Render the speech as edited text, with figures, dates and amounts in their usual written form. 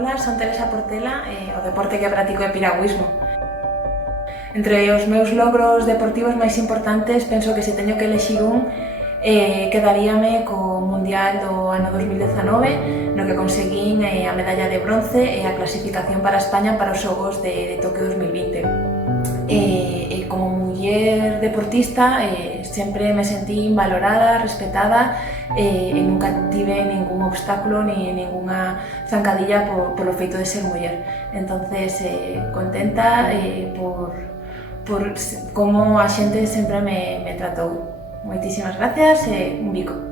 Ola, son Teresa Portela e o deporte que practico é piragüismo. Entre os meus logros deportivos máis importantes, penso que se teño que elexir un, quedaríame co Mundial do ano 2019, no que conseguín a medalla de bronce e a clasificación para España para os Xogos de Tokio 2020. Como muller deportista sempre me sentí valorada, respetada e nunca tive ningún obstáculo ni ninguna zancadilla polo feito de ser muller. Entonces, contenta por como a xente sempre me tratou. Moitísimas gracias e un bico.